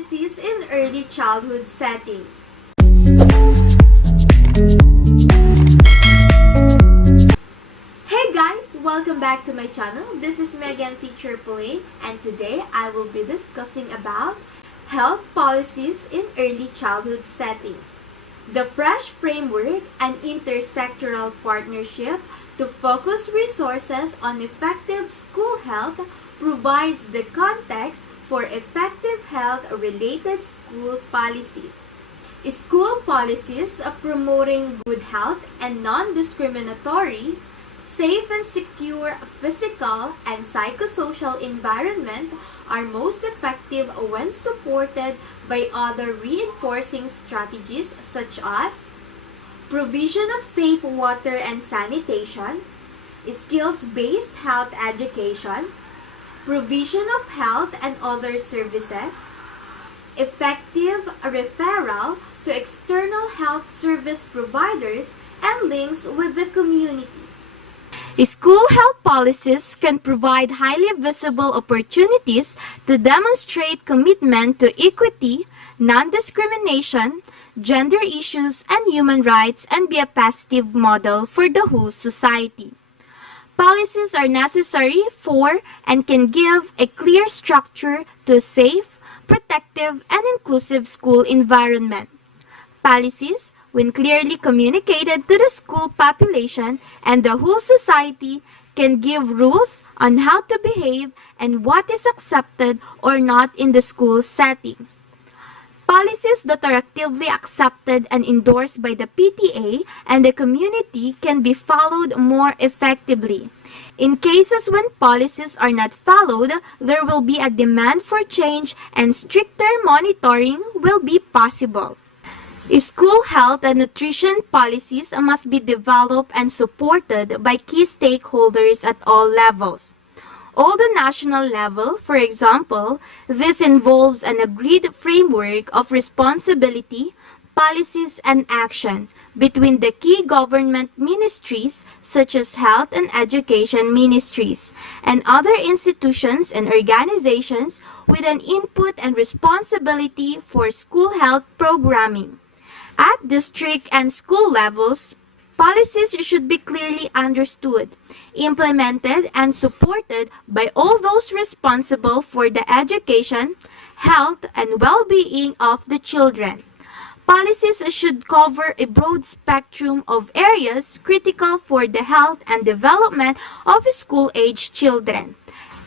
policies in early childhood settings. Hey guys! Welcome back to my channel. This is Megan Teacher Pauline, and today I will be discussing about health policies in early childhood settings. The FRESH framework, an inter-sectoral partnership to focus resources on effective school health, provides the context for effective health-related school policies. School policies promoting good health and non-discriminatory, safe and secure physical and psychosocial environment are most effective when supported by other reinforcing strategies such as provision of safe water and sanitation, skills-based health education, provision of health and other services, effective referral to external health service providers, and links with the community. School health policies can provide highly visible opportunities to demonstrate commitment to equity, non-discrimination, gender issues, and human rights, and be a positive model for the whole society. Policies are necessary for and can give a clear structure to a safe, protective, and inclusive school environment. Policies, when clearly communicated to the school population and the whole society, can give rules on how to behave and what is accepted or not in the school setting. Policies that are actively accepted and endorsed by the PTA and the community can be followed more effectively. In cases when policies are not followed, there will be a demand for change and stricter monitoring will be possible. School health and nutrition policies must be developed and supported by key stakeholders at all levels. At the national level, for example, this involves an agreed framework of responsibility, policies, and action between the key government ministries such as health and education ministries and other institutions and organizations with an input and responsibility for school health programming. At district and school levels, policies should be clearly understood, implemented, and supported by all those responsible for the education, health, and well-being of the children. Policies should cover a broad spectrum of areas critical for the health and development of school-age children.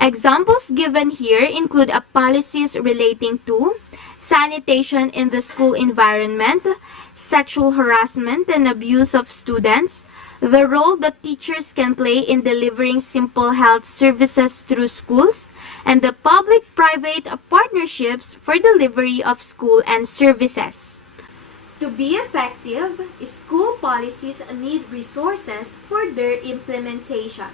Examples given here include policies relating to sanitation in the school environment, sexual harassment and abuse of students, the role that teachers can play in delivering simple health services through schools, and the public-private partnerships for delivery of school and services. To be effective, school policies need resources for their implementation.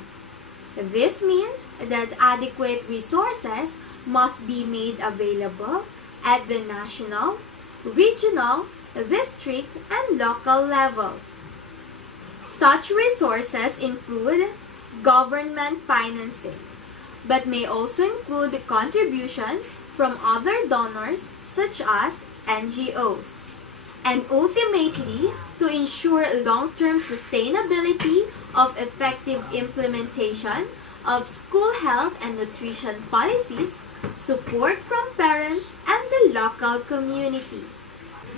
This means that adequate resources must be made available at the national, regional, district, and local levels. Such resources include government financing, but may also include contributions from other donors such as NGOs. And ultimately, to ensure long-term sustainability of effective implementation of school health and nutrition policies, support from parents and the local community.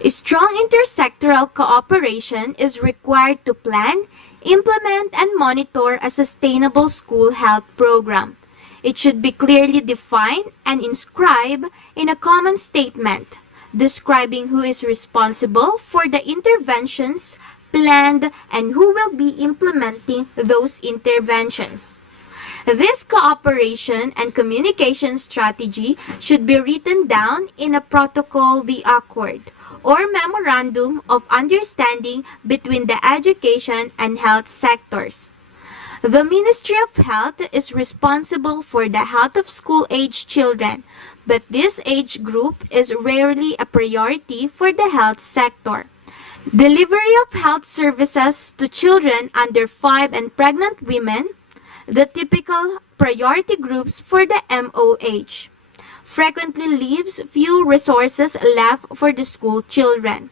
Strong intersectoral cooperation is required to plan, implement, and monitor a sustainable school health program. It should be clearly defined and inscribed in a common statement, describing who is responsible for the interventions planned and who will be implementing those interventions. This cooperation and communication strategy should be written down in a protocol the accord or memorandum of understanding between the education and health sectors. The Ministry of Health is responsible for the health of school-age children, but this age group is rarely a priority for the health sector. Delivery of health services to children under 5 and pregnant women, the typical priority groups for the MOH. frequently leaves few resources left for the school children.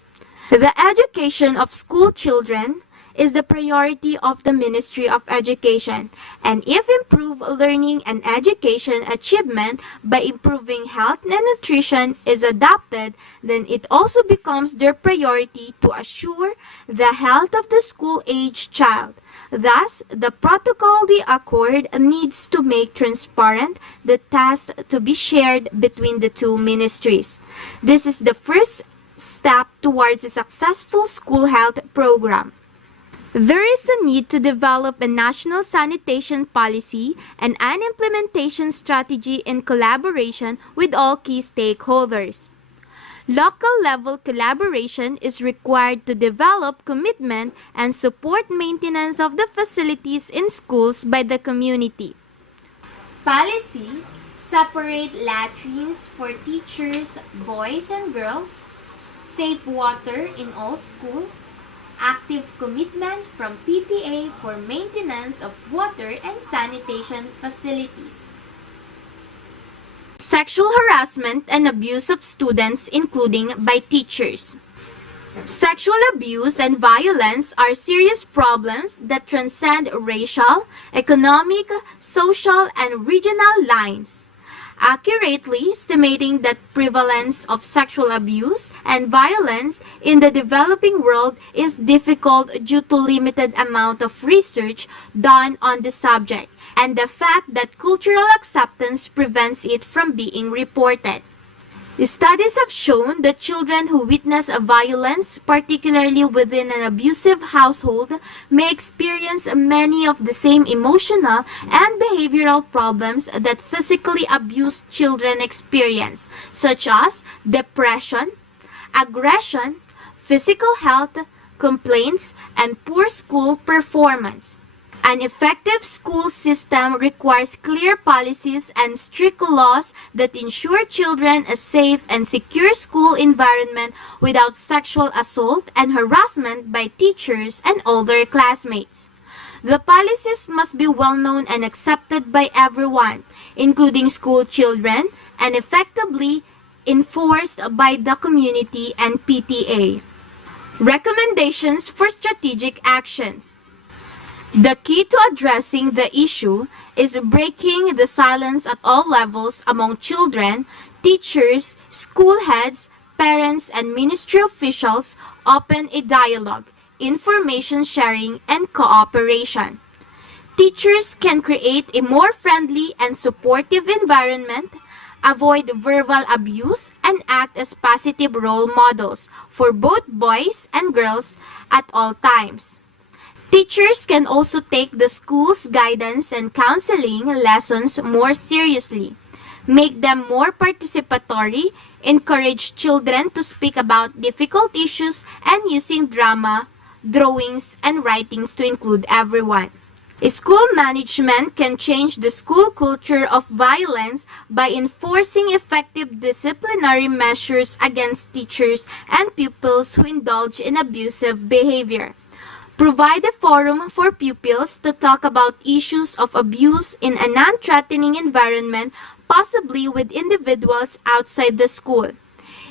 The education of school children is the priority of the Ministry of Education, and if improved learning and education achievement by improving health and nutrition is adopted, then it also becomes their priority to assure the health of the school-age child. Thus, the protocol the accord needs to make transparent the tasks to be shared between the two ministries. This is the first step towards a successful school health program. There is a need to develop a national sanitation policy and an implementation strategy in collaboration with all key stakeholders. Local level collaboration is required to develop commitment and support maintenance of the facilities in schools by the community. Policy: separate latrines for teachers, boys and girls, safe water in all schools, active commitment from PTA for maintenance of water and sanitation facilities. Sexual harassment and abuse of students, including by teachers. Sexual abuse and violence are serious problems that transcend racial, economic, social, and regional lines. Accurately estimating the prevalence of sexual abuse and violence in the developing world is difficult due to limited amount of research done on the subject and the fact that cultural acceptance prevents it from being reported. Studies have shown that children who witness a violence, particularly within an abusive household, may experience many of the same emotional and behavioral problems that physically abused children experience, such as depression, aggression, physical health complaints, and poor school performance. An effective school system requires clear policies and strict laws that ensure children a safe and secure school environment without sexual assault and harassment by teachers and older classmates. The policies must be well known and accepted by everyone, including school children, and effectively enforced by the community and PTA. Recommendations for strategic actions. The key to addressing the issue is breaking the silence at all levels among children, teachers, school heads, parents, and ministry officials. Open a dialogue, information sharing, and cooperation. Teachers can create a more friendly and supportive environment, avoid verbal abuse, and act as positive role models for both boys and girls at all times. Teachers can also take the school's guidance and counseling lessons more seriously, make them more participatory, encourage children to speak about difficult issues, and using drama, drawings, and writings to include everyone. School management can change the school culture of violence by enforcing effective disciplinary measures against teachers and pupils who indulge in abusive behavior. Provide a forum for pupils to talk about issues of abuse in a non-threatening environment, possibly with individuals outside the school.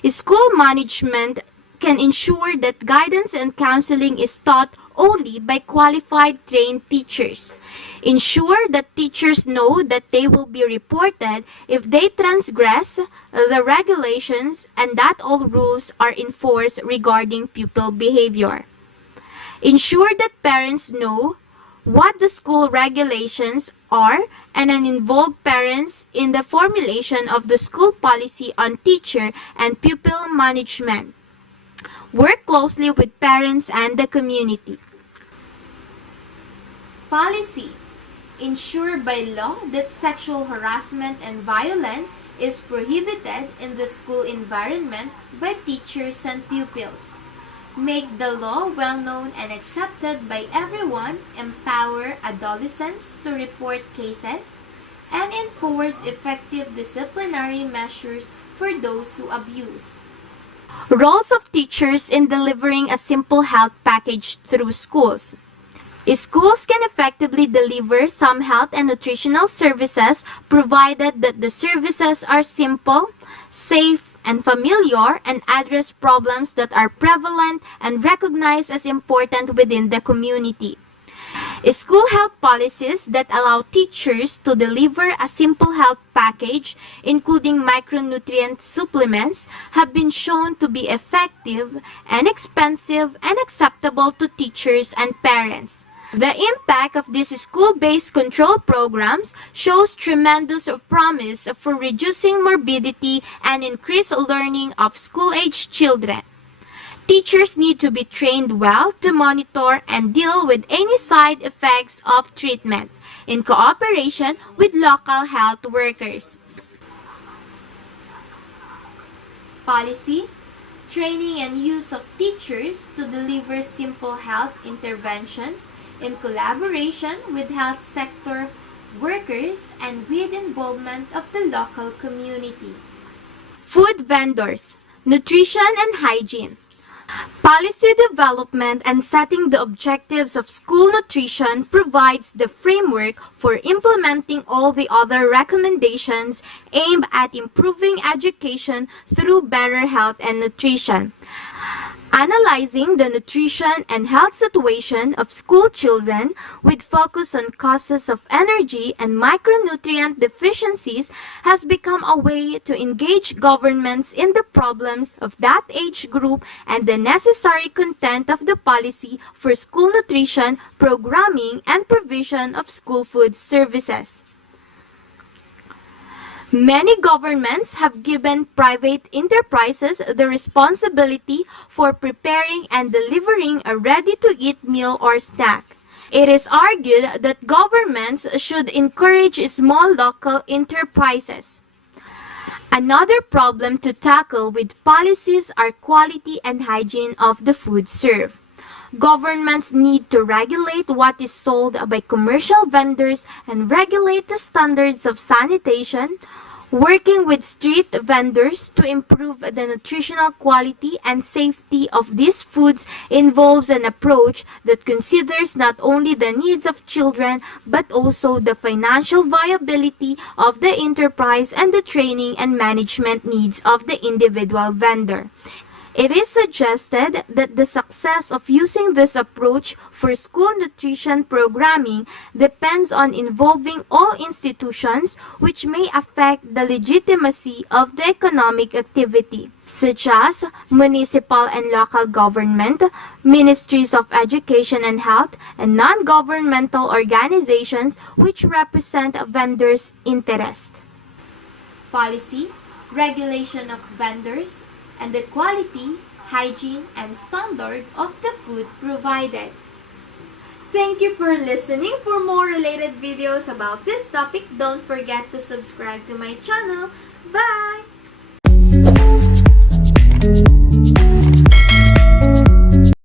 School management can ensure that guidance and counseling is taught only by qualified trained teachers. Ensure that teachers know that they will be reported if they transgress the regulations and that all rules are enforced regarding pupil behavior. Ensure that parents know what the school regulations are and involve parents in the formulation of the school policy on teacher and pupil management. Work closely with parents and the community. Policy: ensure by law that sexual harassment and violence is prohibited in the school environment by teachers and pupils. Make the law well known and accepted by everyone, empower adolescents to report cases, and enforce effective disciplinary measures for those who abuse. Roles of teachers in delivering a simple health package through schools. Schools can effectively deliver some health and nutritional services provided that the services are simple, safe, and familiar and address problems that are prevalent and recognized as important within the community. School health policies that allow teachers to deliver a simple health package, including micronutrient supplements, have been shown to be effective, inexpensive, and acceptable to teachers and parents. The impact of these school-based control programs shows tremendous promise for reducing morbidity and increased learning of school-age children. Teachers need to be trained well to monitor and deal with any side effects of treatment in cooperation with local health workers. Policy, training and use of teachers to deliver simple health interventions in collaboration with health sector workers and with involvement of the local community. Food vendors, nutrition and hygiene. Policy development and setting the objectives of school nutrition provides the framework for implementing all the other recommendations aimed at improving education through better health and nutrition. Analyzing the nutrition and health situation of school children with focus on causes of energy and micronutrient deficiencies has become a way to engage governments in the problems of that age group and the necessary content of the policy for school nutrition, programming, and provision of school food services. Many governments have given private enterprises the responsibility for preparing and delivering a ready-to-eat meal or snack. It is argued that governments should encourage small local enterprises. Another problem to tackle with policies are quality and hygiene of the food served. Governments need to regulate what is sold by commercial vendors and regulate the standards of sanitation. Working with street vendors to improve the nutritional quality and safety of these foods involves an approach that considers not only the needs of children but also the financial viability of the enterprise and the training and management needs of the individual vendor. It is suggested that the success of using this approach for school nutrition programming depends on involving all institutions which may affect the legitimacy of the economic activity, such as municipal and local government, ministries of education and health, and non-governmental organizations which represent vendors' interest. Policy, regulation of vendors, and the quality, hygiene, and standard of the food provided. Thank you for listening. For more related videos about this topic, don't forget to subscribe to my channel. Bye!